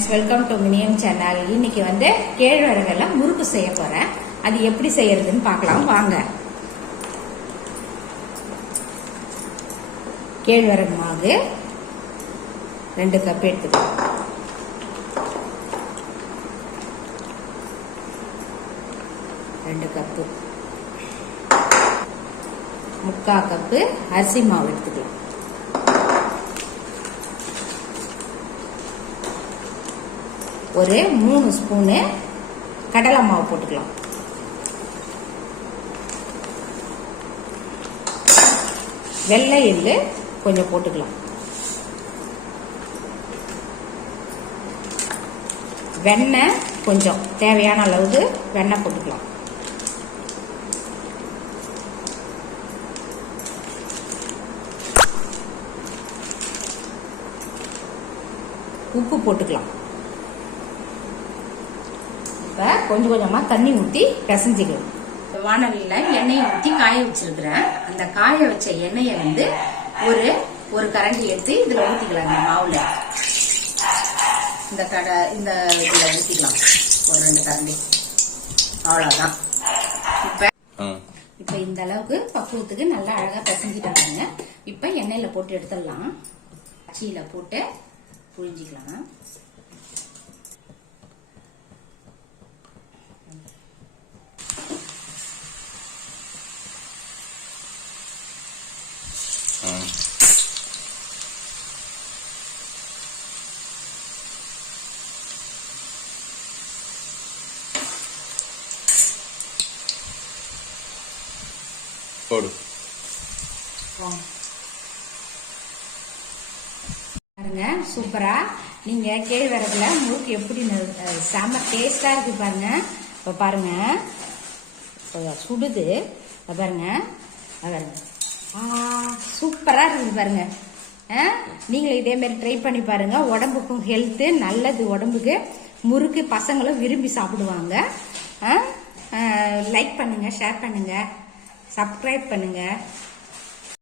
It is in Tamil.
Friends, welcome to Miniyam channel. இன்னைக்கு கேழ்வரகுல முறுக்கு செய்ய போறேன். அது எப்படி செய்யறதுன்னு பார்க்கலாம் வாங்க. கேழ்வரகு மாவு 2 கப் எடுத்துக்கலாம். கப்பு 3/4 கப்பு அரிசி மாவு எடுத்துக்கலாம். ஒரு 3 ஸ்பூனு கடலை மாவு போட்டுக்கலாம். வெள்ளை எள்ளு கொஞ்சம் போட்டுக்கலாம். வெண்ணெய் கொஞ்சம் தேவையான அளவுக்கு வெண்ணெய் போட்டுக்கலாம். உப்பு போட்டுக்கலாம். இப்ப கொஞ்சம் கொஞ்சமா தண்ணி ஊற்றி பிசைஞ்சிக்கலாம். வானலில எண்ணெயை ஊற்றி காய வச்சிருக்கிறேன். அந்த காய வச்ச எண்ணெயை ஒரு கரண்டி எடுத்து இதுல ஊத்திக்கலாம். இந்த மாவுல இந்த இதுல ஊத்திக்கலாம். ஒரு 2 கரண்டி, அவ்வளவுதான். இப்ப இந்த அளவுக்கு பக்குவத்துக்கு நல்லா அழகா பிசைஞ்சிட்டாங்க. இப்ப எண்ணெயில போட்டு எடுத்துடலாம். அச்சியில போட்டு புழிஞ்சிக்கலாம். போடு. பாருங்க, சூப்பரா நீங்க கேழ்வரகுல முறுக்கு எப்படி செம டேஸ்டா இருக்கு பாருங்க. இப்ப பாருங்க சுடுது பாருங்க. சூப்பரா இருக்குது பாருங்க. நீங்களும் இதே மாதிரி ட்ரை பண்ணி பாருங்க. உடம்புக்கும் ஹெல்த் நல்லது. உடம்புக்கு முறுக்கு பசங்களும் விரும்பி சாப்பிடுவாங்க. லைக் பண்ணுங்க, ஷேர் பண்ணுங்க, சப்ஸ்கிரைப் பண்ணுங்க.